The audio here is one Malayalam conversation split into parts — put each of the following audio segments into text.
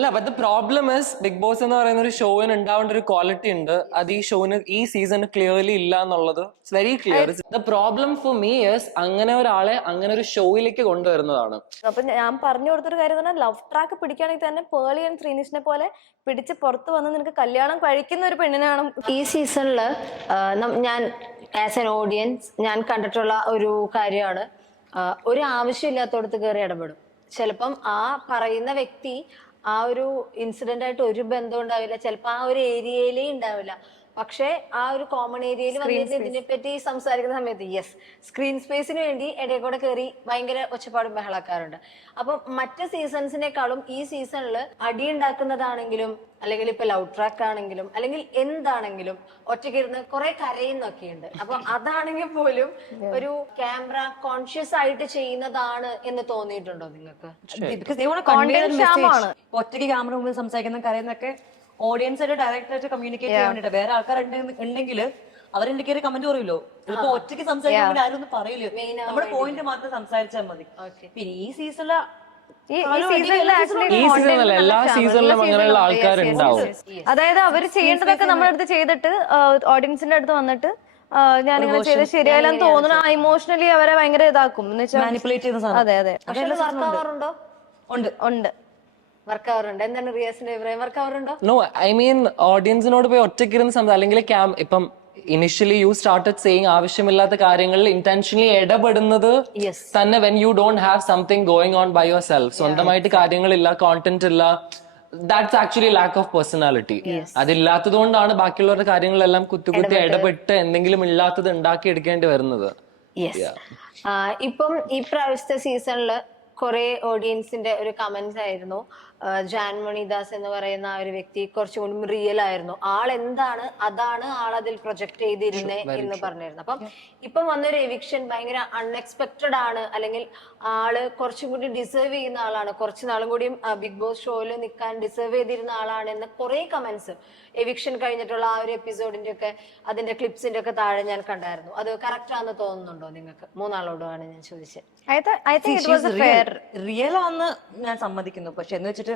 അല്ല, but the problem is Bigg Boss എന്ന് പറയുന്ന ഒരു ഷോവിന് ഉണ്ടാവേണ്ട ഒരു ക്വാളിറ്റി ഉണ്ട്. അത് ഈ ഷോന് ഈ സീസണ് ക്ലിയർലി ഇല്ല എന്നുള്ളത് it's very clear. The problem for me is അങ്ങനെ ഒരാളെ അങ്ങനെ ഒരു ഷോയിലേക്ക് കൊണ്ടുവരുന്നതാണ്. അപ്പൊ ഞാൻ പറഞ്ഞു കൊടുത്തൊരു കാര്യം എന്ന് പറഞ്ഞാൽ ലവ് ട്രാക്ക് പിടിക്കുകയാണെങ്കിൽ തന്നെ പേളി ആൻഡ് ശ്രീനിഷിനെ പോലെ പിടിച്ച് പുറത്ത് വന്ന് നിനക്ക് കല്യാണം കഴിക്കുന്ന ഒരു പെണ്ണിനാണ്. ഈ സീസണില് ഞാൻ ആസ് എൻ ഓഡിയൻസ് ഞാൻ കണ്ടിട്ടുള്ള ഒരു കാര്യമാണ്, ഒരു ആവശ്യമില്ലാത്തടത്ത് കയറി ഇടപെടും. ചിലപ്പം ആ പറയുന്ന വ്യക്തി ആ ഒരു ഇൻസിഡന്റ് ആയിട്ട് ഒരു ബന്ധം ഉണ്ടാവില്ല, ചിലപ്പോൾ ആ ഒരു ഏരിയയിലേ ഉണ്ടാവില്ല. പക്ഷെ ആ ഒരു കോമൺ ഏരിയയിൽ വന്നിട്ട് ഇതിനെപ്പറ്റി സംസാരിക്കുന്ന സമയത്ത് സ്ക്രീൻ സ്പേസിന് വേണ്ടി ഇടയിൽ കൂടെ കയറി ഭയങ്കര ഒച്ചപ്പാടും ബഹളക്കാരുണ്ട്. അപ്പൊ മറ്റ് സീസൺസിനേക്കാളും ഈ സീസണിൽ അടി ഉണ്ടാക്കുന്നതാണെങ്കിലും അല്ലെങ്കിൽ ഇപ്പൊ ലവ് ട്രാക്ക് ആണെങ്കിലും അല്ലെങ്കിൽ എന്താണെങ്കിലും ഒറ്റയ്ക്കിരുന്ന് കുറെ കരയുന്നൊക്കെയുണ്ട്. അപ്പൊ അതാണെങ്കിൽ പോലും ഒരു ക്യാമറ കോൺഷ്യസ് ആയിട്ട് ചെയ്യുന്നതാണ് എന്ന് തോന്നിയിട്ടുണ്ടോ നിങ്ങൾക്ക്? ഒറ്റയ്ക്ക് ക്യാമറ മുമ്പിൽ സംസാരിക്കുന്ന കരയെന്നൊക്കെ ഓഡിയൻസായിട്ട് ഡയറക്റ്റ് ആയിട്ട് കമ്മ്യൂണിക്കേറ്റ് ചെയ്യാൻ വേണ്ടിട്ട്. വേറെ ആൾക്കാർ ഉണ്ടെങ്കിൽ അവരെന്റെ കയറി കമന്റ് പറയുമല്ലോ. ചിലപ്പോ ഒറ്റയ്ക്ക് സംസാരിക്കാൻ ആരും ഒന്നും പറയില്ല, നമ്മുടെ പോയിന്റ് മാത്രം സംസാരിച്ചാൽ മതി. പിന്നെ ഈ സീസണിലെ എല്ലാ സീസണിലും അങ്ങനെയുള്ള ആൾക്കാരുണ്ടാവും. അതായത് അവർ ചെയ്യേണ്ടതൊക്കെ നമ്മുടെ അടുത്ത് ചെയ്തിട്ട് ഓഡിയൻസിന്റെ അടുത്ത് വന്നിട്ട് ഞാനിങ്ങനെ ചെയ്ത് ശരിയായില്ലെന്ന് തോന്നുന്നു, ഇമോഷണലി അവരെ ഭയങ്കര ഇതാക്കും എന്ന് വെച്ചാൽ മാനിപ്പുലേറ്റ് ചെയ്യുന്ന. അതെ അതെ. വർക്കാവാറുണ്ടോ? ഉണ്ട്. വർക്കാവാറുണ്ട്. എന്താണ് റിയാസിന്റെ അഭിപ്രായം? വർക്കാവാറുണ്ടോ? നോ, ഐ മീൻ ഓഡിയൻസിനോട് പോയി ഒറ്റയ്ക്കിരുന്ന് സംസാരിക്കും. അല്ലെങ്കിൽ ഇപ്പം ഇനിഷ്യലി യു സ്റ്റാർട്ടഡ് സേയിങ് ആവശ്യമില്ലാത്ത കാര്യങ്ങളിൽ ഇന്റൻഷനലി ഇടപെടുന്നത് തന്നെ when you don't have something going on by your self. സ്വന്തമായിട്ട് കാര്യങ്ങളില്ല, കോണ്ടന്റ് ഇല്ല, that's actually lack of personality. അതില്ലാത്തത് കൊണ്ടാണ് ബാക്കിയുള്ളവരുടെ കാര്യങ്ങളെല്ലാം കുത്തി ഇടപെട്ട് എന്തെങ്കിലും ഇല്ലാത്തത് ഉണ്ടാക്കി എടുക്കേണ്ടി വരുന്നത്. ഇപ്പം ഈ പ്രാവശ്യത്തെ സീസണില് കുറെ ഓഡിയൻസിന്റെ ഒരു കമന്റ്സ് ആയിരുന്നു, ജാൻമണി ദാസ് എന്ന് പറയുന്ന ആ ഒരു വ്യക്തി കുറച്ചുകൂടി റിയൽ ആയിരുന്നു, ആൾ എന്താണ് അതാണ് ആൾ അതിൽ പ്രൊജക്ട് ചെയ്തിരുന്നേ എന്ന് പറഞ്ഞിരുന്നു. അപ്പം ഇപ്പം വന്നൊരു എവിക്ഷൻ ഭയങ്കര അൺഎക്സ്പെക്ടഡ് ആണ്, അല്ലെങ്കിൽ ആള് കുറച്ചും കൂടി ഡിസേർവ് ചെയ്യുന്ന ആളാണ്, കുറച്ചു നാളും കൂടിയും ബിഗ് ബോസ് ഷോയിൽ നിൽക്കാൻ ഡിസേർവ് ചെയ്തിരുന്ന ആളാണ് എന്ന് കുറെ കമന്റ്സ് എവിക്ഷൻ കഴിഞ്ഞിട്ടുള്ള ആ ഒരു എപ്പിസോഡിന്റെ ഒക്കെ അതിന്റെ ക്ലിപ്സിന്റെ ഒക്കെ താഴെ ഞാൻ കണ്ടായിരുന്നു. അത് കറക്റ്റ് ആണെന്ന് തോന്നുന്നുണ്ടോ നിങ്ങൾക്ക്? മൂന്നാളോടുമാണ് ഞാൻ ചോദിച്ചത്. റിയൽ ആണെന്ന് ഞാൻ സമ്മതിക്കുന്നു, പക്ഷെ എന്ന് വെച്ചിട്ട്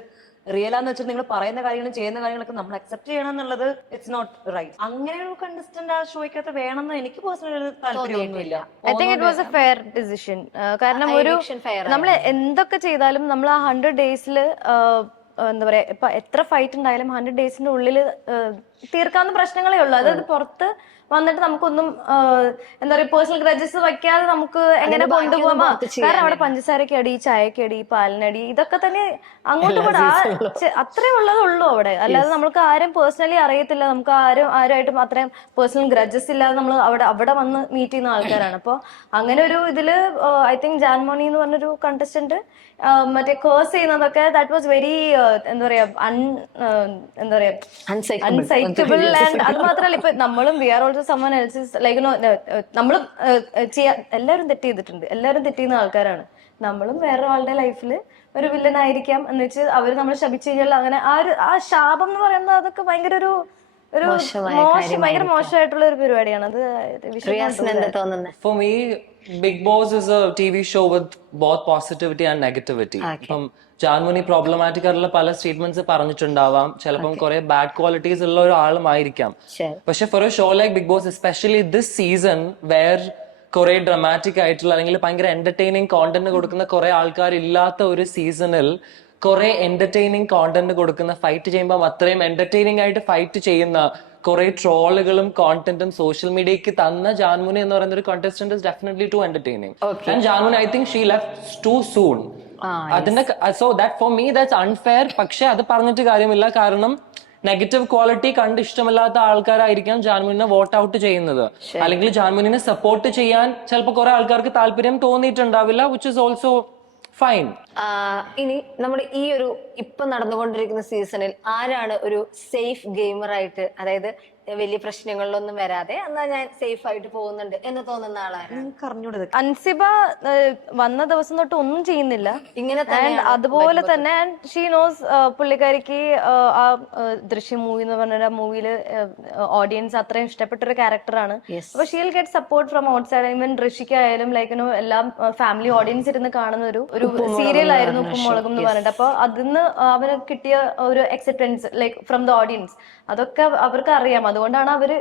റിയൽ ആന്ന് വെച്ചിട്ട് നിങ്ങൾ പറയുന്ന കാര്യങ്ങളും ചെയ്യുന്ന കാര്യങ്ങളൊക്കെ നമ്മൾ അക്സെപ്റ്റ് ചെയ്യണം എന്നുള്ളത് ഇറ്റ്സ് നോട്ട് റൈറ്റ്. അങ്ങനെ ഒരു കണ്ടസ്റ്റന്റ് ആ ഷോയ്ക്കകത്ത് വേണമെന്ന് എനിക്ക് പേഴ്സണലി താല്പര്യമൊന്നുമില്ല. I think it was a fair decision. കാരണം ഒരു നമ്മൾ എന്തൊക്കെ ചെയ്താലും നമ്മൾ ആ 100 ഡേയ്സിൽ എന്താ പറയാ, ഇപ്പൊ എത്ര ഫൈറ്റ് ഉണ്ടായാലും 100 ഡേയ്സിന്റെ ഉള്ളിൽ തീർക്കാവുന്ന പ്രശ്നങ്ങളേ ഉള്ളൂ. അതായത് പുറത്ത് വന്നിട്ട് നമുക്കൊന്നും എന്താ പറയാ പേഴ്സണൽ ഗ്രജസ് വയ്ക്കാതെ നമുക്ക് എങ്ങനെ കൊണ്ടുപോകാം. കാരണം അവിടെ പഞ്ചസാരക്ക് അടി, ചായക്ക് അടി, പാലിനടി, ഇതൊക്കെ തന്നെ അങ്ങോട്ടും കൂടെ അത്രേ ഉള്ളതുള്ളൂ അവിടെ. അല്ലാതെ നമുക്ക് ആരും പേഴ്സണലി അറിയത്തില്ല, നമുക്ക് ആരുമായിട്ടും അത്രയും പേഴ്സണൽ ഗ്രജസ് ഇല്ലാതെ നമ്മൾ അവിടെ വന്ന് മീറ്റ് ചെയ്യുന്ന ആൾക്കാരാണ്. അപ്പോൾ അങ്ങനെ ഒരു ഇതില് ഐ തിങ്ക് ജാൻമോണി എന്ന് പറഞ്ഞൊരു കണ്ടസ്റ്റന്റ് മറ്റേ കേഴ്സ് ചെയ്യുന്നതൊക്കെ ദാറ്റ് വാസ് വെരി എന്താ പറയാ അൺസൈറ്റബിൾ. ആൻഡ് അത് മാത്രമല്ല, ഇപ്പൊ നമ്മളും we are also someone else is like നമ്മളും എല്ലാവരും തെറ്റ് ചെയ്തിട്ടുണ്ട്, എല്ലാവരും തെറ്റ് ചെയ്യുന്ന ആൾക്കാരാണ്. നമ്മളും വേറെ ആളുടെ ലൈഫിൽ ഒരു വില്ലൻ ആയിരിക്കാം എന്ന് വെച്ച് അവര് നമ്മൾ ശപിച്ചു കഴിഞ്ഞാൽ അങ്ങനെ ആ ശാപം എന്ന് പറയുന്നത് അതൊക്കെ ഭയങ്കര ഒരു ഭയങ്കര മോശമായിട്ടുള്ള ഒരു പരിപാടിയാണ്. അത് For me, Big Boss is a TV show with both positivity and negativity. ഇപ്പം ജാൻമണി പ്രോബ്ലമാറ്റിക് ആയിട്ടുള്ള പല സ്റ്റേറ്റ്മെന്റ്സ് പറഞ്ഞിട്ടുണ്ടാവാം, ചിലപ്പം കുറെ ബാഡ് ക്വാളിറ്റീസ് ഉള്ള ഒരാളുമായിരിക്കാം. പക്ഷെ for a show like Bigg Boss, especially this season where കുറെ ഡ്രമാറ്റിക് ആയിട്ടുള്ള അല്ലെങ്കിൽ ഭയങ്കര എന്റർടൈനിങ് കോണ്ടന്റ് കൊടുക്കുന്ന കുറെ ആൾക്കാർ ഇല്ലാത്ത ഒരു സീസണിൽ കുറെ എന്റർടൈനിങ് കോണ്ടന്റ് കൊടുക്കുന്ന, ഫൈറ്റ് ചെയ്യുമ്പോൾ അത്രയും എന്റർടൈനിങ് ആയിട്ട് ഫൈറ്റ് ചെയ്യുന്ന കുറെ ട്രോളുകളും കോണ്ടന്റും സോഷ്യൽ മീഡിയക്ക് തന്ന ജാൻമുനി എന്ന് പറയുന്ന ഒരു കോntestant is definitely too entertaining. And Janmuni, I think she left too soon. അതിന്റെ so that for me that's unfair. പക്ഷെ അത് പറഞ്ഞിട്ട് കാര്യമില്ല, കാരണം നെഗറ്റീവ് ക്വാളിറ്റി കണ്ട് ഇഷ്ടമില്ലാത്ത ആൾക്കാരായിരിക്കാം ജാൻമുനിനെ വോട്ട് ഔട്ട് ചെയ്യുന്നത്, അല്ലെങ്കിൽ ജാൻമുനിനെ സപ്പോർട്ട് ചെയ്യാൻ ചിലപ്പോൾ കുറെ ആൾക്കാർക്ക് താല്പര്യം തോന്നിയിട്ടുണ്ടാവില്ല, which is also fine. ഇനി നമ്മുടെ ഈ ഒരു ഇപ്പൊ നടന്നുകൊണ്ടിരിക്കുന്ന സീസണിൽ ആരാണ് ഒരു സേഫ് ഗെയിമർ ആയിട്ട്, അതായത് വലിയ പ്രശ്നങ്ങളിലൊന്നും വരാതെ എന്നാ ഞാൻ സേഫ് ആയിട്ട് പോകുന്നുണ്ട് എന്ന് തോന്നുന്ന ആളാണ്. നിങ്ങൾക്ക് അറിഞ്ഞൂടത് അൻസിബ വന്ന ദിവസം തൊട്ട് ഒന്നും ചെയ്യുന്നില്ല. ഇങ്ങനെ And അതുപോലെ തന്നെ ഷീ നോസ് പുള്ളിക്കാരിക്ക് ആ ദൃശ്യം മൂവി എന്ന് പറഞ്ഞ മൂവിയില് ഓഡിയൻസ് അത്രയും ഇഷ്ടപ്പെട്ട ഒരു ക്യാരക്ടറാണ്. അപ്പൊ she'll get support from outside. Even ഋഷിക്കായാലും ലൈക്ക് എല്ലാം ഫാമിലി ഓഡിയൻസ് ഇരുന്ന് കാണുന്ന ഒരു സീരിയൽ ആയിരുന്നു ഉപ്പും മുളകും എന്ന് പറഞ്ഞിട്ട്. അപ്പൊ അതിന്ന് അവന് കിട്ടിയ ഒരു acceptance like from the audience അതൊക്കെ അവർക്ക് അറിയാം. അതുകൊണ്ടാണ് അവര്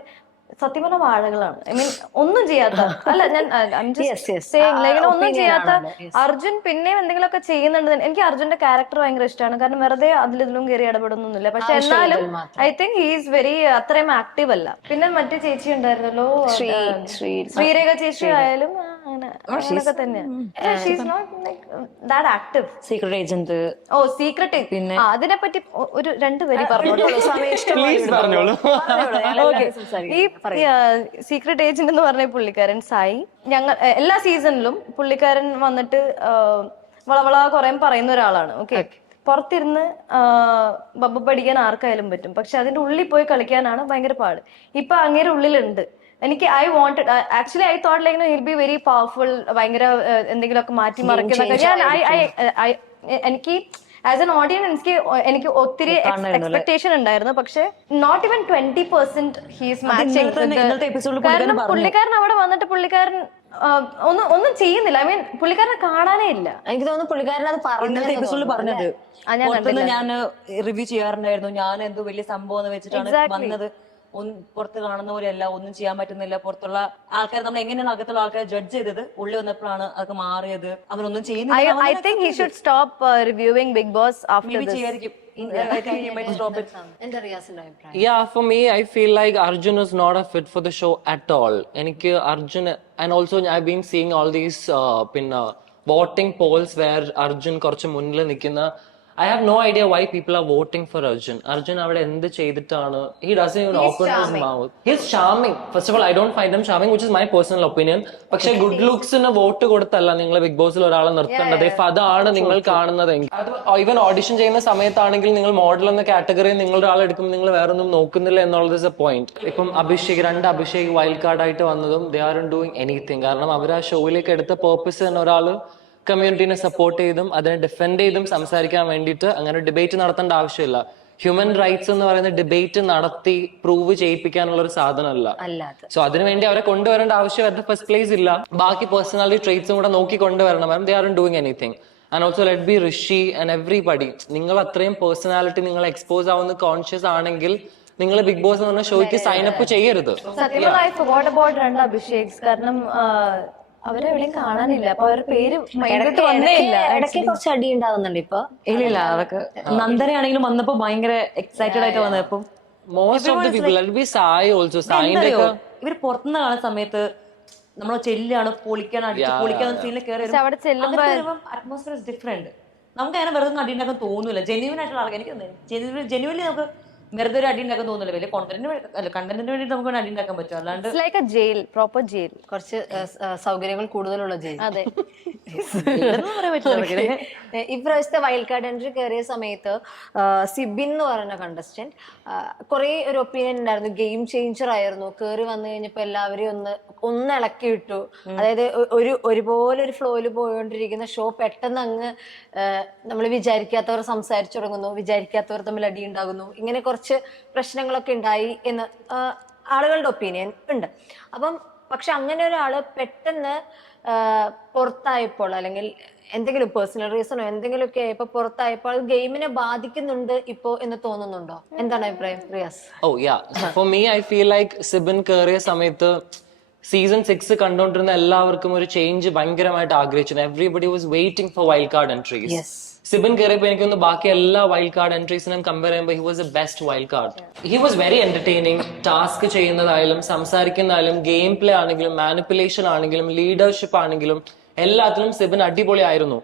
സത്യം പറഞ്ഞ വാഴകളാണ്. ഐ മീൻ ഒന്നും ചെയ്യാത്ത അല്ല ഞാൻ ഒന്നും ചെയ്യാത്ത അർജുൻ പിന്നെയും എന്തെങ്കിലുമൊക്കെ ചെയ്യുന്നുണ്ട്. എനിക്ക് അർജുന്റെ ക്യാരക്ടർ ഭയങ്കര ഇഷ്ടമാണ്. കാരണം വെറുതെ അതിലും കയറി ഇടപെടുന്നൊന്നുമില്ല. പക്ഷെ എന്നാലും ഐ തിങ്ക് ഹീസ് വെരി അത്രയും ആക്റ്റീവ് അല്ല. പിന്നെ മറ്റേ ചേച്ചി ഉണ്ടായിരുന്നല്ലോ ശ്രീരേഖ ചേച്ചി ആയാലും അങ്ങനെയൊക്കെ തന്നെയാണ്. She's not that active. Secret agent. Oh secret. പിന്നെ അതിനെപ്പറ്റി ഒരു 2 പേര് പറഞ്ഞോളൂ. ഈ സീക്രട്ട് ഏജന്റ് എന്ന് പറഞ്ഞ പുള്ളിക്കാരൻ സായി ഞങ്ങൾ എല്ലാ സീസണിലും പുള്ളിക്കാരൻ വന്നിട്ട് വളവള കുറെ പറയുന്ന ഒരാളാണ്. ഓക്കെ, പുറത്തിരുന്ന് ബബ്ബ പഠിക്കാൻ ആർക്കായാലും പറ്റും. പക്ഷെ അതിന്റെ ഉള്ളിൽ പോയി കളിക്കാനാണ് ഭയങ്കര പാട്. ഇപ്പൊ അങ്ങേരെ ഉള്ളിലുണ്ട്. എനിക്ക് I wanted actually I thought like will be very powerful. ഭയങ്കര എന്തെങ്കിലുമൊക്കെ മാറ്റി മറിക്കുന്ന എനിക്ക് ആസ് എൻ ഓഡിയൻസ് എനിക്ക് ഒത്തിരി എക്സ്പെക്ടേഷൻ ഉണ്ടായിരുന്നു. പക്ഷെ നോട്ട് ഈവൻ 20% ഹീസ് മാച്ചിങ്. കാരണം പുള്ളിക്കാരൻ അവിടെ വന്നിട്ട് പുള്ളിക്കാരൻ ഒന്നും ചെയ്യുന്നില്ല. ഐ മീൻ പുള്ളിക്കാരനെ കാണാനേ ഇല്ല. എനിക്ക് തോന്നുന്നു പുള്ളിക്കാരൻ അത് പറഞ്ഞത്. ഞാൻ റിവ്യൂ ചെയ്യാറുണ്ടായിരുന്നു. ഞാൻ എന്തോ വലിയ സംഭവം എന്ന് വെച്ചിട്ടാണ് വന്നത്. പുറത്ത് കാണുന്ന പോലെയല്ല, ഒന്നും ചെയ്യാൻ പറ്റുന്നില്ല. പുറത്തുള്ള ആൾക്കാർ നമ്മൾ എങ്ങനെയാണ് അകത്തുള്ള ആൾക്കാരെ ജഡ്ജ് ചെയ്തത്, ഉള്ളിൽ വന്നപ്പോഴാണ് അതൊക്കെ മാറിയത്. അവരൊന്നും ചെയ്യുന്നില്ല. I think he should stop reviewing Big Boss after this. Yeah, for me, I feel like Arjun is not a fit for the show at all. എനിക്ക് Arjun, and also I've been seeing all these voting polls where Arjun കുറച്ച് മുന്നിൽ നിൽക്കുന്ന. I have no idea why people are voting for Arjun. Arjun അവിടെ എന്ത് ചെയ്തിട്ടാണ്? He doesn't even open his mouth. He's charming. First of all, I don't find him charming, which is my personal opinion. പക്ഷെ ഗുഡ് ലുക്സിന് വോട്ട് കൊടുത്തല്ല നിങ്ങൾ ബിഗ് ബോസിൽ ഒരാളെ നിർത്തേണ്ടത്. ഇഫ് അതാണ് നിങ്ങൾ കാണുന്നത്. അത് ഈവൻ ഓഡിഷൻ ചെയ്യുന്ന സമയത്താണെങ്കിൽ നിങ്ങൾ മോഡൽ എന്ന കാറ്റഗറി നിങ്ങളുടെ ആളെടുക്കും, നിങ്ങൾ വേറൊന്നും നോക്കുന്നില്ല എന്നുള്ളത് ഇസ് എ പോയിന്റ്. ഇപ്പം രണ്ട് അഭിഷേക് വൈൽഡ് കാർഡ് ആയിട്ട് വന്നതും ദേ ആർ ഡൂയിങ് എനിത്തിങ്. കാരണം അവർ ആ ഷോയിലേക്ക് എടുത്ത പേർപ്പസ് തന്നെ ഒരാള് കമ്മ്യൂണിറ്റിനെ സപ്പോർട്ട് ചെയ്തും അതിനെ ഡിഫെൻഡ് ചെയ്തും സംസാരിക്കാൻ വേണ്ടിയിട്ട് അങ്ങനെ ഡിബേറ്റ് നടത്തേണ്ട ആവശ്യമില്ല. ഹ്യൂമൻ റൈറ്റ്സ് എന്ന് പറയുന്ന ഡിബേറ്റ് നടത്തി പ്രൂവ് ചെയ്യിപ്പിക്കാനുള്ള ഒരു സാധനമല്ല. സോ അതിനുവേണ്ടി അവരെ കൊണ്ടുവരേണ്ട ആവശ്യം അറ്റ് ദ ഫസ്റ്റ് പ്ലേസ് ഇല്ല. ബാക്കി പേഴ്സണാലിറ്റി ട്രേറ്റ്സും കൂടെ നോക്കി കൊണ്ടുവരണം. They are doing anything. And also let be Rishi and everybody. നിങ്ങൾ അത്രയും പേഴ്സണാലിറ്റി നിങ്ങൾ എക്സ്പോസ് ആവുന്ന കോൺഷ്യസ് ആണെങ്കിൽ നിങ്ങൾ ബിഗ് ബോസ് എന്ന് പറഞ്ഞ ഷോയ്ക്ക് സൈൻ അപ്പ് ചെയ്യരുത്. അഭിഷേക് കാരണം അവരെവിടെയും കാണാനില്ല. അപ്പൊ അവരുടെ പേര് ഇടയ്ക്ക് കുറച്ച് അടി ഉണ്ടാകുന്നുണ്ട് ഇപ്പൊ. ഇല്ല അതൊക്കെ നന്ദനയാണെങ്കിലും വന്നപ്പോ ഭയങ്കര എക്സൈറ്റഡ് ആയിട്ട് വന്നപ്പോ ഇവര് പുറത്തുനിന്ന് കാണുന്ന സമയത്ത് നമ്മളെ ചെല്ലാണ് പൊളിക്കാൻ സീനിൽ കയറി അറ്റ്മോസ്ഫിയർ ഇസ് ഡിഫറെന്റ്. നമുക്ക് അങ്ങനെ വെറുതെ അടി ഉണ്ടാക്കാൻ തോന്നൂല. ജെന്യൂൻ ആയിട്ടുള്ള ആൾക്കാർ എനിക്ക് ജെന്യൂൻലി നമുക്ക് വെറുതെ ഒരു അടി ഉണ്ടാക്കാൻ തോന്നില്ല. വലിയ കണ്ടന്റിന് വേണ്ടി നമുക്ക് അടി ഉണ്ടാക്കാൻ പറ്റും. അല്ലാണ്ട് പ്രോപ്പർ ജയിൽ, കുറച്ച് സൗകര്യങ്ങൾ കൂടുതലുള്ള ജയിൽ. അതെ. ഇപ്രാവശ്യത്തെ വൈൽഡ് കാർഡ് എൻട്രി കയറിയ സമയത്ത് സിബിൻ എന്ന് പറയുന്ന കണ്ടസ്റ്റന്റ് കുറെ ഒരു ഒപ്പീനിയൻ ഉണ്ടായിരുന്നു. ഗെയിം ചേഞ്ചർ ആയിരുന്നു. കയറി വന്നു കഴിഞ്ഞപ്പോ എല്ലാവരെയും ഒന്ന് ഇളക്കി വിട്ടു. അതായത് ഒരുപോലെ ഒരു ഫ്ലോയിൽ പോയോണ്ടിരിക്കുന്ന ഷോ പെട്ടെന്ന് അങ്ങ് നമ്മൾ വിചാരിക്കാത്തവർ സംസാരിച്ചു തുടങ്ങുന്നു, വിചാരിക്കാത്തവർ തമ്മിൽ അടി ഉണ്ടാകുന്നു. ഇങ്ങനെ കുറച്ച് പ്രശ്നങ്ങളൊക്കെ ഉണ്ടായി എന്ന് ആളുകളുടെ ഒപ്പീനിയൻ ഉണ്ട്. അപ്പം പക്ഷെ അങ്ങനെ ഒരാള് പെട്ടെന്ന് പുറത്തായപ്പോൾ അല്ലെങ്കിൽ എന്തെങ്കിലും പേഴ്സണൽ റീസണോ എന്തെങ്കിലുമൊക്കെ ആയപ്പോ പുറത്തായപ്പോൾ അത് ഗെയിമിനെ ബാധിക്കുന്നുണ്ട് ഇപ്പോ എന്ന് തോന്നുന്നുണ്ടോ? എന്താണ് അഭിപ്രായം Riyas? For me I feel like Sibin കയറിയ സമയത്ത് സീസൺ 6 കണ്ടോണ്ടിരുന്ന എല്ലാവർക്കും ഒരു ചേഞ്ച് ഭയങ്കരമായിട്ട് ആഗ്രഹിച്ചിരുന്നു. Everybody was waiting for wild card entries. Sibin കയറിയപ്പോ എനിക്കൊന്ന് ബാക്കി എല്ലാ വൈൽഡ് കാർഡ് എൻട്രീസിനും കമ്പയർ ചെയ്യുമ്പോൾ he was a best wild card. He was very entertaining. Task ചെയ്യുന്നതായാലും സംസാരിക്കുന്നതായാലും ഗെയിം പ്ലേ ആണെങ്കിലും മാനിപ്പുലേഷൻ ആണെങ്കിലും ലീഡർഷിപ്പ് ആണെങ്കിലും എല്ലാത്തിലും സിബിൻ അടിപൊളി ആയിരുന്നു.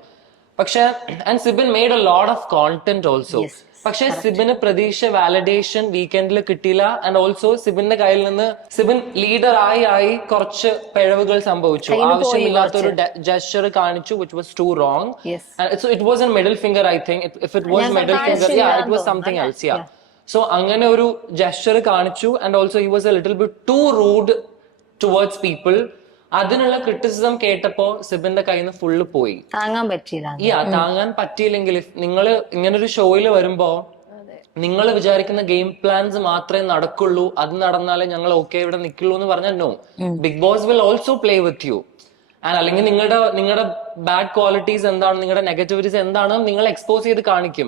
പക്ഷെ and Sibin made a lot of content also. പക്ഷെ സിബിന് പ്രതീക്ഷ വാലിഡേഷൻ വീക്കെൻഡിൽ കിട്ടിയില്ല. ആൻഡ് ഓൾസോ സിബിന്റെ കയ്യിൽ നിന്ന് സിബിൻ ലീഡർ ആയി കുറച്ച് പിഴവുകൾ സംഭവിച്ചു. ആവശ്യമില്ലാത്തൊരു ജസ്റ്റർ കാണിച്ചു, which was too wrong. So it wasn't middle finger, I think. If it was middle finger, it was something else. So അങ്ങനെ ഒരു ജെസ്റ്റർ കാണിച്ചു. And also he was a little bit too rude towards people. അതിനുള്ള ക്രിറ്റിസിസം കേട്ടപ്പോ സിബിന്റെ കയ്യിൽ നിന്ന് ഫുള്ള് പോയി. താങ്ങാൻ പറ്റിയില്ല. താങ്ങാൻ പറ്റിയില്ലെങ്കിൽ നിങ്ങൾ ഇങ്ങനൊരു ഷോയിൽ വരുമ്പോ നിങ്ങൾ വിചാരിക്കുന്ന ഗെയിം പ്ലാൻസ് മാത്രമേ നടക്കുള്ളൂ, അത് നടന്നാലേ ഞങ്ങൾ ഓക്കെ ഇവിടെ നിൽക്കുള്ളൂ എന്ന് പറഞ്ഞാൽ no. Bigg Boss will also play with you. And അല്ലെങ്കിൽ നിങ്ങളുടെ ബാഡ് ക്വാളിറ്റീസ് എന്താണ്, നിങ്ങളുടെ നെഗറ്റിവിറ്റീസ് എന്താണെന്ന് നിങ്ങൾ എക്സ്പോസ് ചെയ്ത് കാണിക്കും.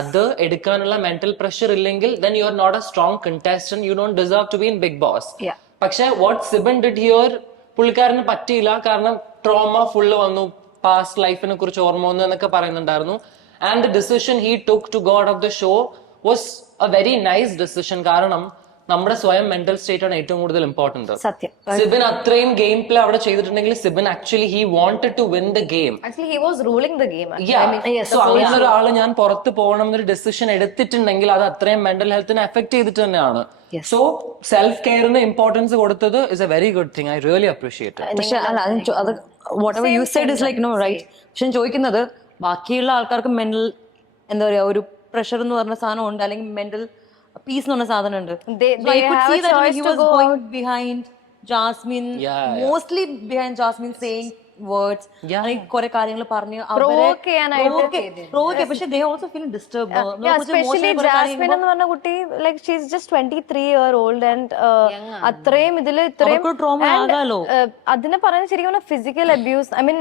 അത് എടുക്കാനുള്ള മെന്റൽ പ്രഷർ ഇല്ലെങ്കിൽ then you are not a strong contestant, you don't deserve to be in Big Boss. പക്ഷെ what Sibin did here പുള്ളിക്കാരന് പറ്റിയില്ല. കാരണം ട്രോമ ഫുള്ള് വന്നു, പാസ്റ്റ് ലൈഫിനെ കുറിച്ച് ഓർമ്മ വന്നു എന്നൊക്കെ പറയുന്നുണ്ടായിരുന്നു. And the decision he took to got off the show was a very nice decision. കാരണം നമ്മുടെ സ്വയം മെന്റൽ സ്റ്റേറ്റ് ആണ് ഏറ്റവും കൂടുതൽ ഇമ്പോർട്ടന്റ്. സത്യം. സിബിൻ അത്രയും ഗെയിം പ്ലേ അവിടെ ചെയ്തിട്ടുണ്ടെങ്കിൽ Sibin actually he wanted to win the game. Actually, he was ruling the game. So അങ്ങനെ ഒരാള് ഞാൻ പുറത്ത് പോകണം എന്നൊരു ഡിസിഷൻ എടുത്തിട്ടുണ്ടെങ്കിൽ അത് അത്രയും മെന്റൽ ഹെൽത്തിനെ എഫക്ട് ചെയ്തിട്ട് തന്നെയാണ്. സോ സെൽഫ് കെയറിന് ഇമ്പോർട്ടൻസ് കൊടുത്തത് is a very good thing. I really appreciate. പക്ഷെ അത് whatever you said is like no right. പക്ഷെ ഞാൻ ചോദിക്കുന്നത് ബാക്കിയുള്ള ആൾക്കാർക്ക് മെന്റൽ എന്താ പറയാ ഒരു പ്രഷർ എന്ന് പറഞ്ഞ സാധനം ഉണ്ട്, അല്ലെങ്കിൽ മെന്റൽ പീസ് എന്ന് പറഞ്ഞ സാധനം ഉണ്ട്. They have a choice to go behind Jasmine, mostly behind Jasmine saying words, കുറെ കാര്യങ്ങൾ പറഞ്ഞ് provoke ചെയ്യാനായിട്ട്. പക്ഷെ they also feel disturbed. Especially Jasmine എന്ന് പറഞ്ഞ കുട്ടി, like she is just 23-year-old and അത്രയും ഇതില് ഇത്രയും ട്രോമ ആകാലോ. അതിനെ പറയുന്നത് ശരിക്കും physical abuse, I mean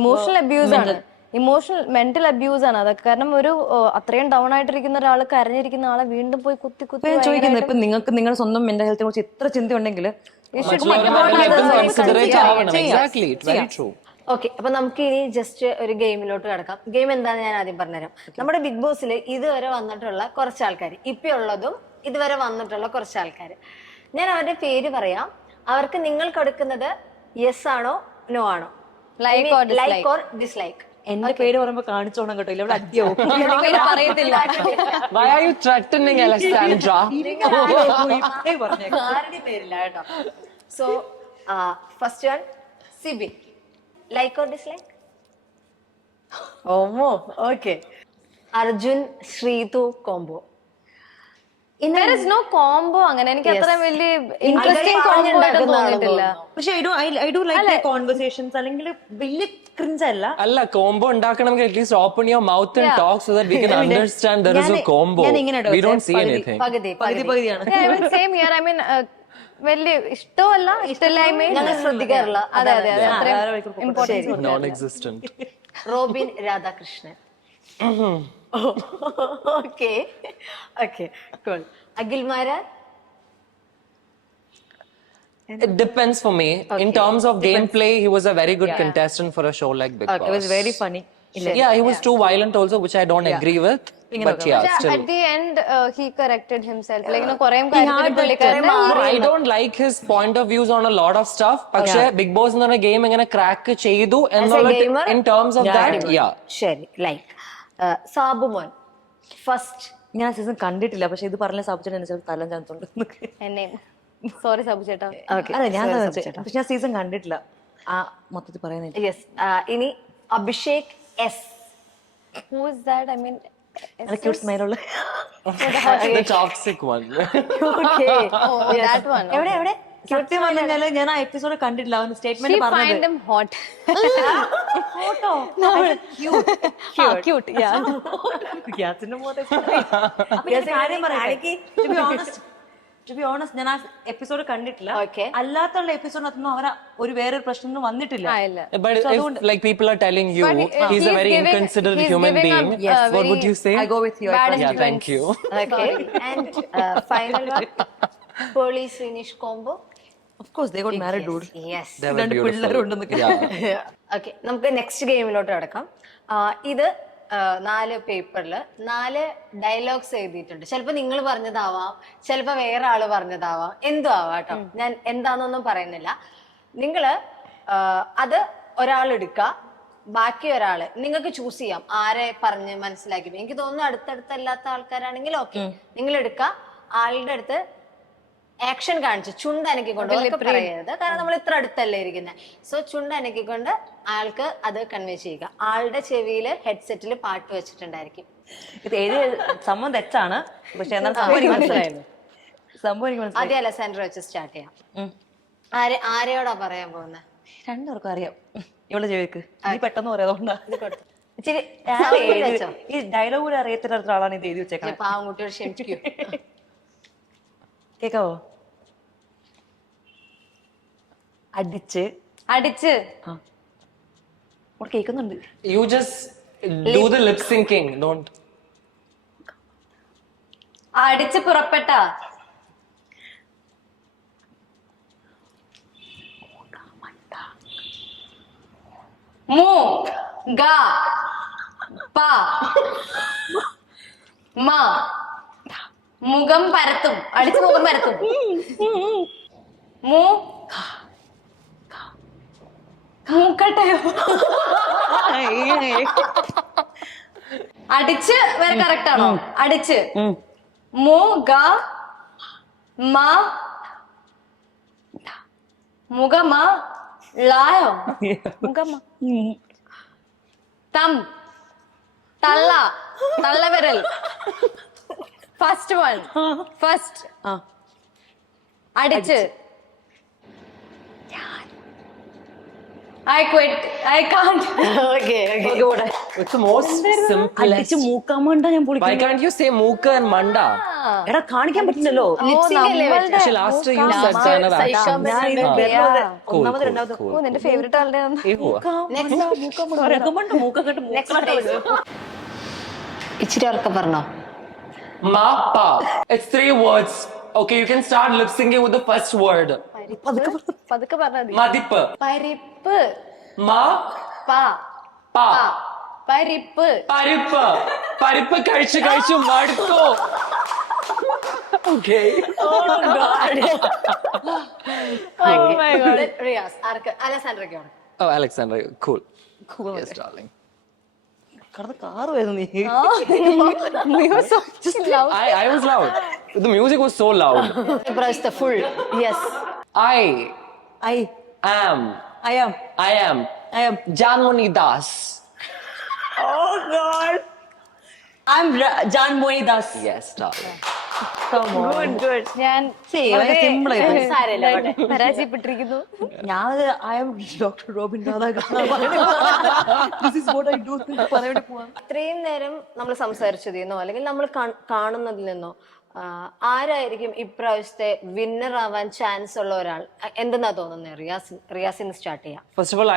emotional abuse ആണ്, ഇമോഷണൽ മെന്റൽ അബ്യൂസ് ആണ് അതൊക്കെ. കാരണം ഒരു അത്രയും ഡൗൺ ആയിട്ടിരിക്കുന്ന ഒരാൾ, കരഞ്ഞിരിക്കുന്ന ആളെ വീണ്ടും പോയി കുത്തി ചോദിക്കുന്നത്. ഇപ്പൊ നിങ്ങൾക്ക് നിങ്ങളുടെ സ്വന്തം മെന്റൽ ഹെൽത്തിനെ കുറിച്ച് എത്ര ചിന്ത ഉണ്ടെങ്കിൽ ഓക്കെ, അപ്പൊ നമുക്ക് ഇനി ജസ്റ്റ് ഒരു ഗെയിമിലോട്ട് കിടക്കാം. ഗെയിം എന്താണെന്ന് ഞാൻ ആദ്യം പറഞ്ഞുതരാം. നമ്മുടെ ബിഗ് ബോസിൽ ഇതുവരെ വന്നിട്ടുള്ള കുറച്ച് ആൾക്കാർ, ഇപ്പൊ ഉള്ളതും ഇതുവരെ വന്നിട്ടുള്ള കുറച്ച് ആൾക്കാർ, ഞാൻ അവരുടെ പേര് പറയാം. അവർക്ക് നിങ്ങൾ കൊടുക്കുന്നത് യെസ് ആണോ നോ ആണോ, ലൈക്ക് ഓർ ഡിസ്ലൈക്ക്. എന്റെ പേര് പറയുമ്പോ കാണിച്ചോണം കേട്ടോ, ഇവിടെ അടിയാവും. പറയത്തില്ല. Why are you threatening Alexandra? ആരുടെ പേരില്ല കേട്ടോ. So first one, Sibin, like or dislike? ഓമോ, okay. Arjun Sreethu combo. There is no combo അങ്ങനെ. എനിക്ക് അത്ര വലിയ ഇൻട്രസ്റ്റിംഗ് കോംബോ ആയിട്ട് തോന്നിയിട്ടില്ല. പക്ഷെ I do like their conversations. അല്ലെങ്കിൽ വലിയ ക്രിഞ്ച് അല്ല കോംബോ ഉണ്ടാക്കണമെങ്കിൽ at least open your mouth and talk so that we can understand there is a combo. We don't see anything. പകുതിയാണ്. Same here. I mean വലിയ ഇഷ്ടമല്ല, ഇഷ്ടമില്ലായ്മ ഞങ്ങൾ ശ്രദ്ധിക്കാറില്ല. അതെ അതെ അതെ, അത്രയും importance Non existent. Robin Radhakrishnan. Okay okay, cool. Akhil Marar. It depends for me. In terms of gameplay, he was a very good contestant for a show like Big Boss. It was very funny. Yeah, he was too violent also, which I don't agree with. But yeah, still. At the end, he corrected himself. Like, കുറേ കാര്യത്തിൽ പുള്ളിക്കാരൻ I don't like his point of views on a lot of stuff. പക്ഷേ ബിഗ് ബോസ് എന്ന് പറഞ്ഞ ഗെയിം എങ്ങനെ ക്രാക്ക് ചെയ്തു എന്നുള്ള in terms of that, yeah. ശരി, ലൈക്ക്. സാബുമോൻ ഫസ്റ്റ്. ഞാൻ സീസൺ കണ്ടിട്ടില്ല, പക്ഷെ ഇത് പറഞ്ഞ സാബുചേട്ടൻ തലം ചാൻസുണ്ട്. എന്നെ സോറി സാബു ചേട്ടാ. അല്ല ഞാൻ പക്ഷെ ഞാൻ സീസൺ കണ്ടിട്ടില്ല. ആ മൊത്തത്തിൽ പറയുന്നത്. യെസ്. ഇനി Abhishek S. Who is that? I mean, cute സ്മൈലുള്ള The toxic one. that one. എവിടെ സത്യം പറഞ്ഞാല് ഞാൻ ആ എപ്പിസോഡ് കണ്ടിട്ടില്ല. അവന് She സ്റ്റേറ്റ്മെന്റ് find പറഞ്ഞത് him hot. Photo Cute, yeah. To be honest, ഞാൻ ആ എപ്പിസോഡ് കണ്ടിട്ടില്ല. Okay. അല്ലാത്തുള്ള എപ്പിസോഡിനകത്തൊന്നും അവർ ഒരു വേറൊരു പ്രശ്നം വന്നിട്ടില്ല. ഇല്ല. But if like people are telling you he's a very inconsiderate human being, what would you say? I go with you. Bad Yeah, thank you. Okay. And final one, police Sinish combo. Of course they got married, dude. Yes. They were രണ്ട് beautiful. പിള്ളേരുണ്ടെന്നൊക്കെ. Yeah. ഓക്കെ, നമുക്ക് നെക്സ്റ്റ് ഗെയിമിലോട്ട് കിടക്കാം. ഇത് 4 പേപ്പറിൽ 4 ഡയലോഗ്സ് എഴുതിയിട്ടുണ്ട്. ചിലപ്പോൾ നിങ്ങൾ പറഞ്ഞതാവാം, ചിലപ്പോൾ വേറെ ആള് പറഞ്ഞതാവാം, എന്തും ആവാം കേട്ടോ. ഞാൻ എന്താണെന്നൊന്നും പറയുന്നില്ല. നിങ്ങൾ അത് ഒരാൾ എടുക്കുക, ബാക്കി ഒരാള് നിങ്ങൾക്ക് ചൂസ് ചെയ്യാം ആരെ പറഞ്ഞ് മനസ്സിലാക്കി. എനിക്ക് തോന്നുന്നു അടുത്തടുത്തല്ലാത്ത ആൾക്കാരാണെങ്കിൽ ഓക്കെ, നിങ്ങൾ എടുക്കുക, ആളുടെ അടുത്ത് ആക്ഷൻ കാണിച്ച് ചുണ്ടനക്കിക്കൊണ്ട് പറയരുത്, കാരണം നമ്മൾ ഇത്ര അടുത്തല്ലേ ഇരിക്കുന്നത്. സോ ചുണ്ടനക്കിക്കൊണ്ട് ആൾക്ക് അത് കൺവേ ചെയ്യുക. ആളുടെ ചെവിയില് ഹെഡ്സെറ്റിൽ പാട്ട് വെച്ചിട്ടുണ്ടായിരിക്കും. ഇത് എഴുതിയ സംഭവം തെറ്റാണ്, പക്ഷെ എന്നാൽ സംഭവം എനിക്ക് മനസ്സിലായിരുന്നു. സംഭവം എനിക്ക് മനസ്സിലായി. ആദ്യം അലസാൻഡ്രോ വെച്ച് സ്റ്റാർട്ട് ചെയ്യാം. ആരെയോടാ പറയാൻ പോകുന്നത്? രണ്ടുപേർക്കും അറിയാം. ഇവിടെ ചെവിക്ക് നീ പെട്ടെന്ന് പറയാതുകൊണ്ടാ. ഇച്ചിരി വെച്ചോ. ഈ ഡയലോഗ് കൂടെ അറിയത്തില്ല ആളാണ് ഇത് എഴുതി വെച്ചേക്കുന്നത്. പാവം കുട്ടിയോട് ക്ഷമിക്കൂ. കേക്കാവോ? അടിച്ച് അടിച്ച് അവിടെ കേൾക്കുന്നുണ്ട്. You just do the lip syncing. Don't. അടിച്ച് പുറപ്പെട്ട മു ഗ പ മ മുഖം പരത്തും. അടിച്ച് മുഖം പരത്തും. മു മൂക്കട്ടയോ അടിച്ച് വരെ കറക്റ്റ് ആണോ? അടിച്ച് മു ഗ മ മുഖമ ലായോ മുഖമ തം തള്ള തള്ളവിരൽ. ഫസ്റ്റ് വൺ ഫസ്റ്റ് അടിച്ച് I quit. I can't. Okay. It's the most simple. അടിച്ച് മൂക്കാൻ വേണ്ട ഞാൻ Why can't you say mooka and manda? എടാ കാണിക്കാൻ പറ്റില്ലല്ലോ. Actually, last you said kind of action. ഒന്നാമത് രണ്ടാമത് Cool. നിന്റെ ഫേവറേറ്റ് ആളുടെ Ew. ഇച്ചിരി ഉറക്കം പറഞ്ഞോ. Mappa. It's 3 words. Okay, you can start lip syncing with the first word. പതുക്കെ പറഞ്ഞാൽ മതി. Madippa. പരിപ്പ് Ma. പ Pa. പരിപ്പ് പരിപ്പ്. പരിപ്പ് കഴിച്ച് കഴിച്ച് മടുത്തു. Okay. റിയാസ് ആർക്ക്? അലസാൻഡ്രോയ്ക്കാണ്. Oh, Alexandra. Cool. Yes, darling. കടന്ന് കാറ് വരുന്നു നീ. I was loud. The music was so loud. Press the full. Yes. I I am am Janmani Das. oh god I'm John Moy Das. Yes, darling. Good. ഞാൻ simple പരാജയപ്പെട്ടിരിക്കുന്നു. ഞാൻ I am Dr. Robin Radhakrishnan. This is what I do. പറയാൻ പോവാ. ഇത്രയും നേരം നമ്മൾ സംസാരിച്ചതിൽ നിന്നോ അല്ലെങ്കിൽ നമ്മൾ കാണുന്നതിൽ നിന്നോ ആരായിരിക്കും ഇപ്രാവശ്യത്തെ വിന്നർ ആവാൻ ചാൻസ് ഉള്ള ഒരാൾ എന്തെന്നാ തോന്നുന്നത്? റിയാസിന് സ്റ്റാർട്ട് ചെയ്യാം. First of all,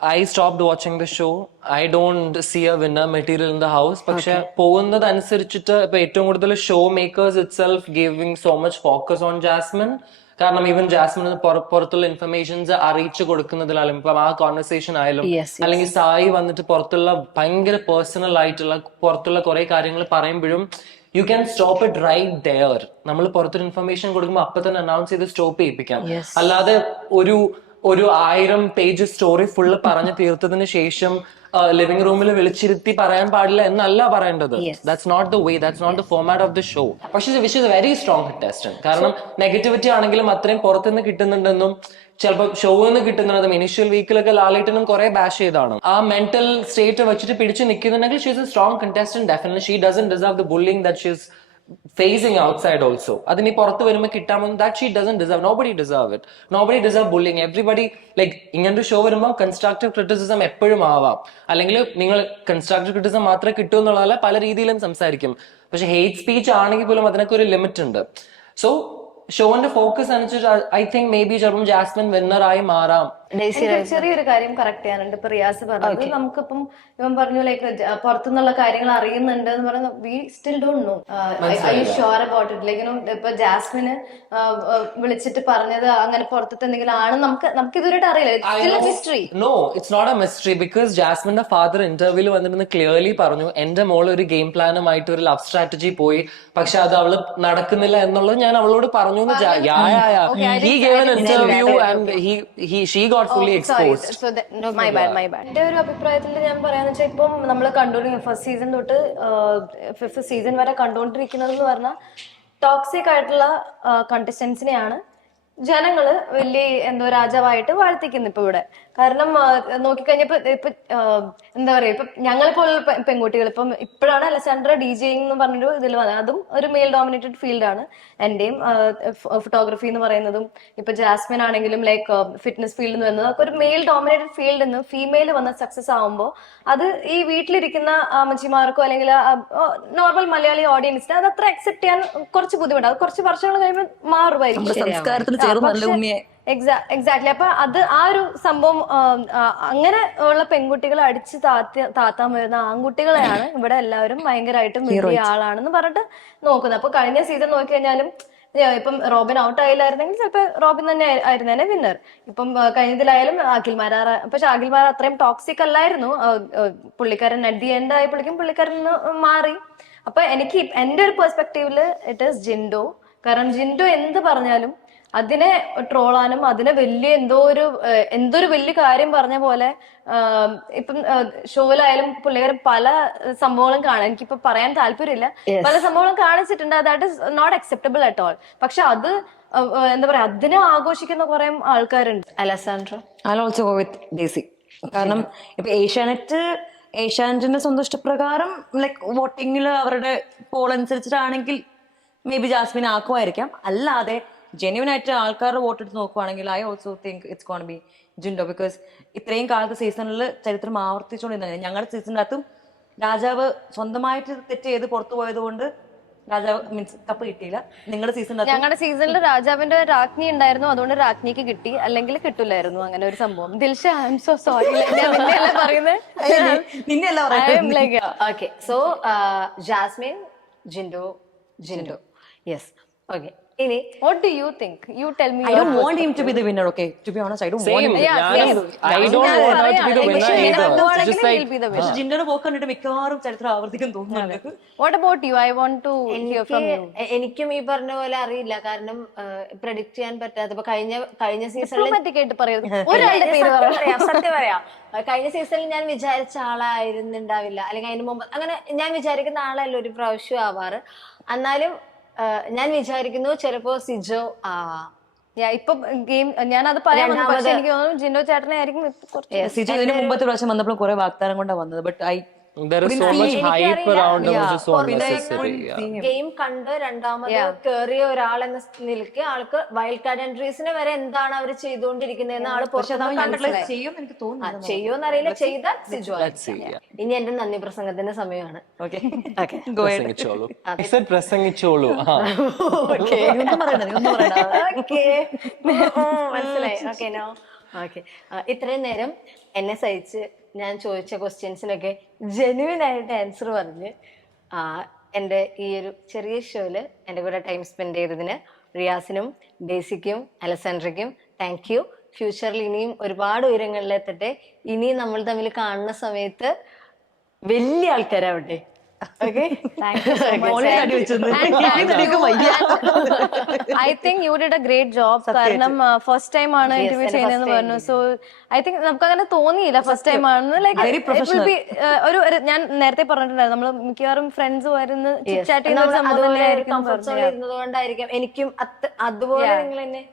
I stopped watching the show. I don't see a winner material in the house. പക്ഷെ പോകുന്നത് അനുസരിച്ചിട്ട് ഇപ്പൊ ഏറ്റവും കൂടുതൽ show makers itself giving so much focus on Jasmine. കാരണം ഈവൻ ജാസ്മിന് പുറത്തുള്ള ഇൻഫർമേഷൻസ് അറിയിച്ചു കൊടുക്കുന്നതിലായാലും ഇപ്പം ആ കോൺവെർസേഷൻ ആയാലും അല്ലെങ്കിൽ സായി വന്നിട്ട് പുറത്തുള്ള ഭയങ്കര പേഴ്സണൽ ആയിട്ടുള്ള പുറത്തുള്ള കുറെ കാര്യങ്ങൾ പറയുമ്പോഴും you can stop it right there. നമ്മൾ പുറത്തൊരു ഇൻഫർമേഷൻ കൊടുക്കുമ്പോൾ അപ്പൊ തന്നെ അനൗൺസ് ചെയ്ത് സ്റ്റോപ്പ് ചെയ്യിപ്പിക്കാം. അല്ലാതെ ഒരു 1000 പേജ് സ്റ്റോറി ഫുള്ള് പറഞ്ഞു തീർത്തതിന് ശേഷം ലിവിംഗ് റൂമിൽ വിളിച്ചിരുത്തി പറയാൻ പാടില്ല എന്നല്ല പറയേണ്ടത്. That's not the way, that's not the format of the show. പക്ഷേ which is very strong contestant. കാരണം നെഗറ്റിവിറ്റി ആണെങ്കിലും അത്രയും പുറത്തുനിന്ന് കിട്ടുന്നുണ്ടെന്നും ചിലപ്പോൾ ഷോയിൽ നിന്ന് കിട്ടുന്നതും ഇനിഷ്യൽ വീക്കിലൊക്കെ ലാലേട്ടനും കുറെ ബാഷ് ചെയ്താണ്. ആ മെന്റൽ സ്റ്റേറ്റ് വെച്ചിട്ട് പിടിച്ച് നിൽക്കുന്നുണ്ടെങ്കിൽ she is a strong contestant. Definitely she doesn't deserve the bullying that she is facing outside also. അതിനി പുറത്ത് വരുമ്പോൾ കിട്ടാമെന്ന് that she doesn't deserve. Nobody deserve it. Nobody deserve bullying. Everybody like ഇങ്ങനൊരു ഷോ വരുമ്പോൾ കൺസ്ട്രക്റ്റീവ് ക്രിറ്റിസിസം എപ്പോഴും ആവാം. അല്ലെങ്കിൽ നിങ്ങൾ കൺസ്ട്രക്റ്റീവ് ക്രിറ്റിസിസം മാത്രമേ കിട്ടൂ എന്നുള്ളതല്ല, പല രീതിയിലും സംസാരിക്കും. പക്ഷെ ഹെയ്റ്റ് സ്പീച്ച് ആണെങ്കിൽ പോലും അതിനൊക്കെ ഒരു ലിമിറ്റ് ഉണ്ട്. സോ ഷോന്റെ ഫോക്കസ് അനുസരിച്ച് ഐ തിങ്ക് മേ ബി ചിലപ്പം ജാസ്മിൻ വിന്നർ ആയി മാറാം. ചെറിയൊരു കാര്യം കറക്റ്റ് ചെയ്യാനുണ്ട്. ഇപ്പൊ റിയാസ് പറഞ്ഞത് നമുക്കിപ്പം ഇവൻ പറഞ്ഞു ലൈക്ക് പുറത്തുനിന്നുള്ള കാര്യങ്ങൾ അറിയുന്നുണ്ട് എന്ന് പറയുന്നത് we still don't know. I you sure about it? Like ഇപ്പൊ ജാസ്മിന് വിളിച്ചിട്ട് പറഞ്ഞത് അങ്ങനെ പുറത്തത്തെ എന്തെങ്കിലും ആണ് നമുക്ക് ഇതുവരെയായിട്ട് അറിയില്ല. Mystery. No, it's not a mystery because ജാസ്മിന്റെ ഫാദർ ഇന്റർവ്യൂല് വന്നിരുന്ന് ക്ലിയർലി പറഞ്ഞു എന്റെ മോള് ഒരു ഗെയിം പ്ലാനുമായിട്ട് ഒരു ലവ് സ്ട്രാറ്റജി പോയി, പക്ഷെ അത് അവള് നടക്കുന്നില്ല എന്നുള്ളത് ഞാൻ അവളോട് പറഞ്ഞു. He gave an interview and she got fully exposed. My bad. എന്റെ ഒരു അഭിപ്രായത്തിൽ ഞാൻ പറയാന്ന് വെച്ചാൽ ഇപ്പം നമ്മൾ കണ്ടോണ്ടിരിക്കുന്ന ഫസ്റ്റ് സീസൺ തൊട്ട് 5th സീസൺ വരെ കണ്ടോണ്ടിരിക്കുന്നത് എന്ന് പറഞ്ഞാൽ ടോക്സിക് ആയിട്ടുള്ള കണ്ടസ്റ്റൻസിനെയാണ് ജനങ്ങള് വലിയ എന്തോ രാജാവായിട്ട് വാഴ്ത്തിക്കുന്നു ഇപ്പൊ ഇവിടെ. കാരണം നോക്കിക്കഴിഞ്ഞപ്പോ ഇപ്പൊ എന്താ പറയാ, ഇപ്പൊ ഞങ്ങളെ പോലുള്ള പെൺകുട്ടികൾ ഇപ്പം ഇപ്പോഴാണ് അലസാൻഡ്ര ഡിജെയിങ് എന്ന് പറഞ്ഞൊരു ഇതിൽ വന്നത്. അതും ഒരു മെയിൽ ഡോമിനേറ്റഡ് ഫീൽഡാണ്. എന്റെയും ഫോട്ടോഗ്രഫി എന്ന് പറയുന്നതും ഇപ്പൊ ജാസ്മിൻ ആണെങ്കിലും ലൈക്ക് ഫിറ്റ്നസ് ഫീൽഡ് എന്ന് പറയുന്നത് ഒക്കെ ഒരു മെയിൽ ഡോമിനേറ്റഡ് ഫീൽഡിൽ നിന്ന് ഫീമെയിൽ വന്ന് സക്സസ് ആവുമ്പോൾ അത് ഈ വീട്ടിലിരിക്കുന്ന അമ്മച്ചിമാർക്കോ അല്ലെങ്കിൽ നോർമൽ മലയാളി ഓഡിയൻസിന് അത് അത്ര അക്സെപ്റ്റ് ചെയ്യാൻ കുറച്ച് ബുദ്ധിമുട്ടാണ്. അത് കുറച്ച് വർഷങ്ങൾ കഴിയുമ്പോൾ മാറുമായിരിക്കും. എക്സാക്ട്ലി. അപ്പൊ അത് ആ ഒരു സംഭവം അങ്ങനെ ഉള്ള പെൺകുട്ടികളെ അടിച്ച് താത്താൻ വരുന്ന ആൺകുട്ടികളെയാണ് ഇവിടെ എല്ലാവരും ഭയങ്കരമായിട്ടും വലിയ ആളാണെന്ന് പറഞ്ഞിട്ട് നോക്കുന്നത്. അപ്പൊ കഴിഞ്ഞ സീസൺ നോക്കി കഴിഞ്ഞാലും ഇപ്പം റോബിൻ ഔട്ട് ആയില്ലായിരുന്നെങ്കിൽ ചിലപ്പോ റോബിൻ തന്നെ ആയിരുന്നേനെ വിന്നർ. ഇപ്പം കഴിഞ്ഞതിലായാലും അഖിൽമാരാർ, പക്ഷെ അഖിൽമാർ അത്രയും ടോക്സിക് അല്ലായിരുന്നു. പുള്ളിക്കാരൻ അറ്റ് ദി എൻഡ് ആയപ്പോഴേക്കും പുള്ളിക്കാരൻ മാറി. അപ്പൊ എനിക്ക് എന്റെ ഒരു പെർസ്പെക്ടീവില് ഇറ്റ് ഈസ് ജിൻഡോ. കാരണം ജിൻഡോ എന്ത് പറഞ്ഞാലും അതിനെ ട്രോളാനും അതിനെ വലിയ എന്തോ ഒരു വലിയ കാര്യം പറഞ്ഞ പോലെ ഇപ്പം ഷോയിലായാലും പുള്ളിക്കാരൻ പല സംഭവങ്ങളും കാണാൻ എനിക്കിപ്പോ പറയാൻ താല്പര്യമില്ല. പല സംഭവങ്ങളും കാണിച്ചിട്ടുണ്ട്. That is not acceptable at all. പക്ഷെ അത് എന്താ പറയാ, അതിനെ ആഘോഷിക്കുന്ന കുറെ ആൾക്കാരുണ്ട്. അലസാൻഡ്രോ I also go with Daisy. കാരണം ഇപ്പൊ ഏഷ്യാനെറ്റിന്റെ സ്വന്തം ഇഷ്ടപ്രകാരം ലൈക് വോട്ടിങ്ങിൽ അവരുടെ പോൾ അനുസരിച്ചിട്ടാണെങ്കിൽ മേ ബി ജാസ്മിൻ ആക്കുമായിരിക്കാം. അല്ലാതെ ജെന്യൂൻ ആയിട്ട് ആൾക്കാരുടെ വോട്ട് എടുത്ത് നോക്കുവാണെങ്കിൽ I also think it's gonna be Jinto. Because ഇത്രയും കാലത്ത് സീസണിൽ ചരിത്രം ആവർത്തിച്ചുകൊണ്ടിരുന്നത്. ഞങ്ങളുടെ സീസണിൻ്റെ അകത്തും രാജാവ് സ്വന്തമായിട്ട് തെറ്റ് ചെയ്ത് പുറത്തു പോയത് കൊണ്ട് രാജാവ് മീൻസ് കപ്പ് കിട്ടിയില്ല. നിങ്ങളുടെ സീസണിൽ ഞങ്ങളുടെ സീസണിൽ രാജാവിന്റെ രാജ്ഞി ഉണ്ടായിരുന്നു, അതുകൊണ്ട് രാജ്ഞിക്ക് കിട്ടി, അല്ലെങ്കിൽ കിട്ടില്ലായിരുന്നു. അങ്ങനെ ഒരു സംഭവം. Dilsha I'm so sorry നിന്നെയല്ല ഓക്കെ. സോ ജാസ്മിൻ, ജിൻഡോ യെസ്. ഓക്കെ. ഇനി what do you think? You tell me. I don't want him to be the winner, okay? To be honest, I don't want him. I don't want her to be the winner either. Just like ജിൻഡോനെ പോക്ക് കണ്ടിട്ട് മിക്കവാറും ചരിത്രം ആവർത്തിക്കും തോന്നുന്നുണ്ട്. What about you? I want to hear from you. എനിക്കും ഈ പറഞ്ഞ പോലെ അറിയില്ല. കാരണം പ്രെഡിക്റ്റ് ചെയ്യാൻ പറ്റാത്ത ഇപ്പൊ കഴിഞ്ഞ സീസണിൽ സത്യം പറയാം, കഴിഞ്ഞ സീസണിൽ ഞാൻ വിചാരിച്ച ആളായിരുന്നുണ്ടാവില്ല, അല്ലെങ്കിൽ അതിന് മുമ്പ് അങ്ങനെ ഞാൻ വിചാരിക്കുന്ന ആളല്ല ഒരു പ്രാവശ്യം ആവാറ്. എന്നാലും ഞാൻ വിചാരിക്കുന്നു ചിലപ്പോ സിജോ ഇപ്പൊ ഗെയിം ഞാൻ അത് പറയാൻ എനിക്ക് തോന്നുന്നു ജിൻഡോ ചേട്ടനെ ആയിരിക്കും. സിജോ ഇതിന് മുമ്പത്തെ പ്രാവശ്യം വന്നപ്പോൾ കുറെ വാഗ്ദാനം കൊണ്ടാണ് വന്നത്. But there is so much hype around him, which is so unnecessary. Game കണ്ട് രണ്ടാമത് കേറിയ ഒരാൾ എന്ന നിലയ്ക്ക് ആൾക്ക് വൈൽഡ് കാർഡ് എൻട്രീസിന് വരെ എന്താണ് അവർ ചെയ്തുകൊണ്ടിരിക്കുന്നതെന്ന് ആള് ചെയ്യുമെന്നറിയില്ല. ചെയ്താൽ സിജോ. ഇനി എന്റെ നന്ദി പ്രസംഗത്തിന്റെ സമയമാണ്. പ്രസംഗിച്ചോളൂ. മനസ്സിലായി. Okay no. ഓക്കെ. ഇത്രയും നേരം എന്നെ സഹിച്ച് ഞാൻ ചോദിച്ച ക്വസ്റ്റ്യൻസിനൊക്കെ ജെന്യുവൻ ആയിട്ട് ആൻസർ പറഞ്ഞ് എൻ്റെ ഈ ഒരു ചെറിയ ഷോയില് എൻ്റെ കൂടെ ടൈം സ്പെൻഡ് ചെയ്തതിന് റിയാസിനും ഡേസിക്കും അലസാൻഡ്രയ്ക്കും താങ്ക് യു. ഫ്യൂച്ചറിൽ ഇനിയും ഒരുപാട് ഉയരങ്ങളിലെത്തട്ടെ. ഇനിയും നമ്മൾ തമ്മിൽ കാണുന്ന സമയത്ത് വലിയ ആൾക്കാരാവട്ടെ. I think you did a great job. കാരണം ഫസ്റ്റ് ടൈം ആണ് ഇന്റർവ്യൂ ചെയ്യുന്നതെന്ന് പറഞ്ഞു. സോ ഐ തിങ്ക് നമുക്ക് അങ്ങനെ തോന്നിയില്ല ഫസ്റ്റ് ടൈം ആണെന്ന്. ലൈക്ക് ഞാൻ നേരത്തെ പറഞ്ഞിട്ടുണ്ടായിരുന്നു, നമ്മള് മിക്കവാറും ഫ്രണ്ട്സ് വരുന്ന ചിറ്റ് ഇരുന്നതുകൊണ്ടായിരിക്കും എനിക്കും അതുപോലെ നിങ്ങൾ എന്നെ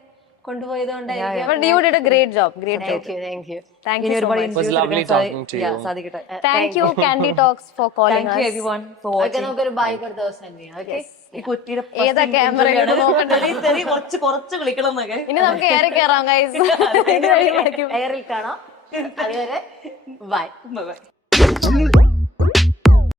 കൊണ്ടുപോയതുകൊണ്ടായിരിക്കും. But you did a great job. Great job. Thank you. Thank you so much. It was lovely talking to you. Thank you Candy Talks for calling us. Thank you everyone for watching. നമുക്കൊരു ബൈ കൊടുത്ത ദിവസം ചെയ്യാം. ഓക്കെ. ഏതാ ക്യാമറ നോക്കണ്ടത്? കുറച്ച് കളിക്കണം എന്നൊക്കെ. ഇനി നമുക്ക് ഏറെ കയറാം ഗൈസ്. എയറിൽ കാണാം. അതുവരെ ബൈ.